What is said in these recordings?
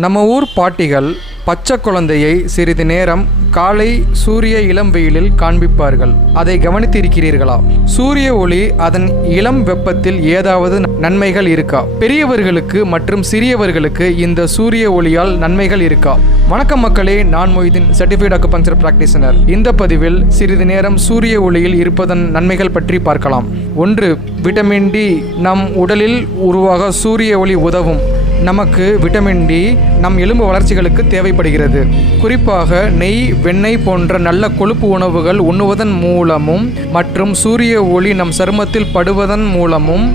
நம்ம ஊர் பாட்டிகள் பச்சை குழந்தையை சிறிது நேரம் காலை சூரிய இளம் வெயிலில் காண்பிப்பார்கள். அதை கவனித்திருக்கிறீர்களா? சூரிய ஒளி அதன் இளம் வெப்பத்தில் ஏதாவது நன்மைகள் இருக்கா? பெரியவர்களுக்கு மற்றும் சிறியவர்களுக்கு இந்த சூரிய ஒளியால் நன்மைகள் இருக்கா? வணக்கம் மக்களே, நான் மொய்தீன், சர்டிஃபைட் அக்குபங்க்சர் பிராக்டிஷனர். இந்த பதிவில் சிறிது நேரம் சூரிய ஒளியில் இருப்பதன் நன்மைகள் பற்றி பார்க்கலாம். 1. Vitamin D. நம் உடலில் உருவாக சூரிய ஒளி உதவும். நமக்கு விட்டமின் டி நம் எலும்பு வளர்ச்சிகளுக்கு தேவைப்படுகிறது. குறிப்பாக நெய், வெண்ணெய் போன்ற நல்ல கொழுப்பு உணவுகள் உண்ணுவதன் மூலமும் மற்றும் சூரிய ஒளி நம் சருமத்தில் படுவதன் மூலமும்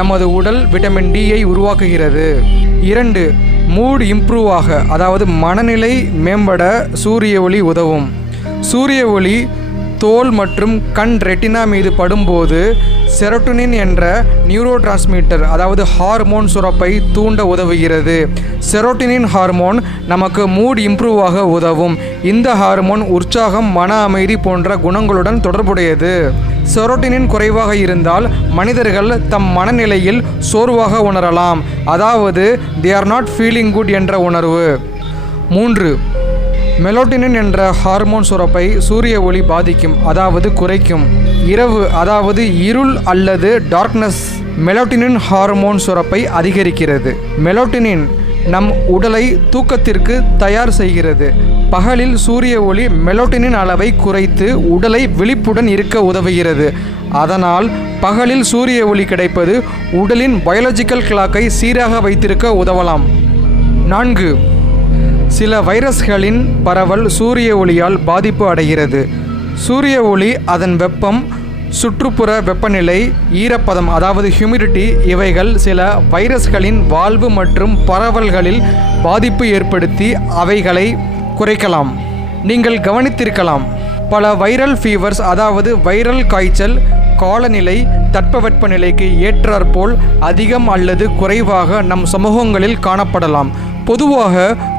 நமது உடல் விட்டமின் டியை உருவாக்குகிறது. 2. மூட் இம்ப்ரூவ் ஆக, அதாவது மனநிலை மேம்பட சூரிய ஒளி உதவும். சூரிய ஒளி தோல் மற்றும் கண் ரெட்டினா மீது படும்போது செரோட்டோனின் என்ற நியூரோ டிரான்ஸ்மிட்டர், அதாவது ஹார்மோன் சுரப்பை தூண்ட உதவுகிறது. செரோட்டோனின் ஹார்மோன் நமக்கு மூட் இம்ப்ரூவ் ஆக உதவும். இந்த ஹார்மோன் உற்சாகம், மன அமைதி போன்ற குணங்களுடன் தொடர்புடையது. செரோட்டோனின் குறைவாக இருந்தால் மனிதர்கள் தம் மனநிலையில் சோர்வாக உணரலாம், அதாவது they are not feeling good என்ற உணர்வு. 3. மெலோட்டோனின் என்ற ஹார்மோன் சுரப்பை சூரிய ஒளி பாதிக்கும், அதாவது குறைக்கும். இரவு, அதாவது இருள் அல்லது டார்க்னஸ் மெலோட்டோனின் ஹார்மோன் சுரப்பை அதிகரிக்கிறது. மெலோட்டோனின் நம் உடலை தூக்கத்திற்கு தயார் செய்கிறது. பகலில் சூரிய ஒளி மெலோட்டோனின் அளவை குறைத்து உடலை விழிப்புடன் இருக்க உதவுகிறது. அதனால் பகலில் சூரிய ஒளி கிடைப்பது உடலின் பயாலஜிக்கல் கிளாக்கை சீராக வைத்திருக்க உதவலாம். 4. சில வைரஸ்களின் பரவல் சூரிய ஒளியால் பாதிப்பு அடைகிறது. சூரிய ஒளி, அதன் வெப்பம், சுற்றுப்புற வெப்பநிலை, ஈரப்பதம் அதாவது ஹியூமிடிட்டி, இவைகள் சில வைரஸ்களின் வாழ்வு மற்றும் பரவல்களில் பாதிப்பு ஏற்படுத்தி அவைகளை குறைக்கலாம். நீங்கள் கவனித்திருக்கலாம், பல வைரல் ஃபீவர்ஸ், அதாவது வைரல் காய்ச்சல் காலநிலை தட்பவெப்பநிலைக்கு ஏற்றாற்போல் அதிகம் அல்லது குறைவாக நம் சமூகங்களில் காணப்படலாம். பொதுவாக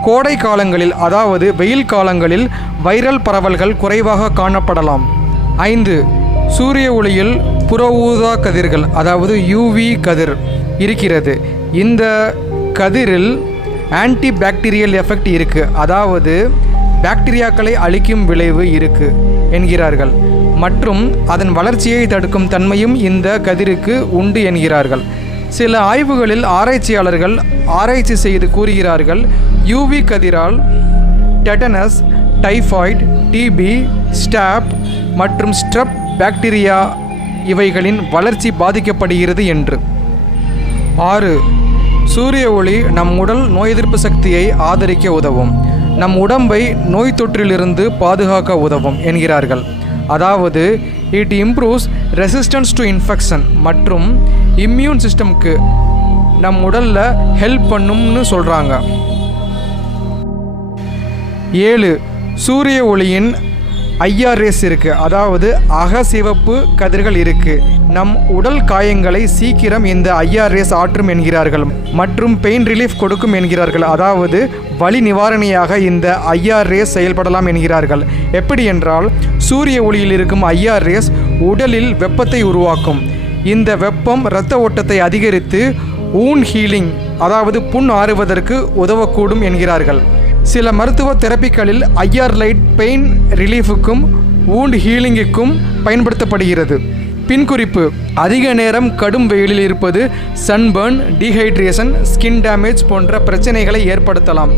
கோடை காலங்களில், அதாவது வெயில் காலங்களில் வைரல் பரவல்கள் குறைவாக காணப்படலாம். 5. சூரிய ஒளியில் புற ஊதா கதிர்கள், அதாவது யூவி கதிர் இருக்கிறது. இந்த கதிரில் ஆன்டி பாக்டீரியல் எஃபெக்ட் இருக்குது, அதாவது பாக்டீரியாக்களை அழிக்கும் விளைவு இருக்குது என்கிறார்கள். மற்றும் அதன் வளர்ச்சியை தடுக்கும் தன்மையும் இந்த கதிருக்கு உண்டு என்கிறார்கள். சில ஆய்வுகளில் ஆராய்ச்சியாளர்கள் ஆராய்ச்சி செய்து கூறுகிறார்கள், யூவி கதிரால் டெட்டனஸ், டைஃபாய்டு, டிபி, ஸ்டாப் மற்றும் ஸ்ட்ரெப் பாக்டீரியா இவைகளின் வளர்ச்சி பாதிக்கப்படுகிறது என்று. 6. சூரிய ஒளி நம் உடல் நோய் எதிர்ப்பு சக்தியை ஆதரிக்க உதவும். நம் உடம்பை நோய் தொற்றிலிருந்து பாதுகாக்க உதவும் என்கிறார்கள். அதாவது it improves resistance to infection மற்றும் இம்யூன் சிஸ்டம்க்கு நம் உடலில் ஹெல்ப் பண்ணும்னு சொல்கிறாங்க. 7. சூரிய ஒளியின் ஐஆர்எஸ் இருக்குது, அதாவது அகசிவப்பு கதிர்கள் இருக்குது. நம் உடல் காயங்களை சீக்கிரம் இந்த ஐஆர்எஸ் ஆற்றும் என்கிறார்கள் மற்றும் பெயின் ரிலீஃப் கொடுக்கும் என்கிறார்கள். அதாவது வலி நிவாரணியாக இந்த ஐஆர்எஸ் செயல்படலாம் என்கிறார்கள். எப்படி என்றால், சூரிய ஒளியில் இருக்கும் ஐஆர்எஸ் உடலில் வெப்பத்தை உருவாக்கும். இந்த வெப்பம் இரத்த ஓட்டத்தை அதிகரித்து ஊன் ஹீலிங், அதாவது புண் ஆறுவதற்கு உதவக்கூடும் என்கிறார்கள். சில மருத்துவ தெரப்பிகளில் ஐஆர் லைட் பெயின் ரிலீஃபுக்கும் வூண்ட் ஹீலிங்குக்கும் பயன்படுத்தப்படுகிறது. பின்குறிப்பு: அதிக நேரம் கடும் வெயிலில் இருப்பது சன்பர்ன், டீஹைட்ரேஷன், ஸ்கின் டேமேஜ் போன்ற பிரச்சனைகளை ஏற்படுத்தலாம்.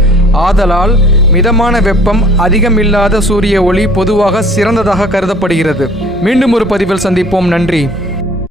ஆதலால் மிதமான வெப்பம், அதிகமில்லாத சூரிய ஒளி பொதுவாக சிறந்ததாக கருதப்படுகிறது. மீண்டும் ஒரு பதிவில் சந்திப்போம். நன்றி.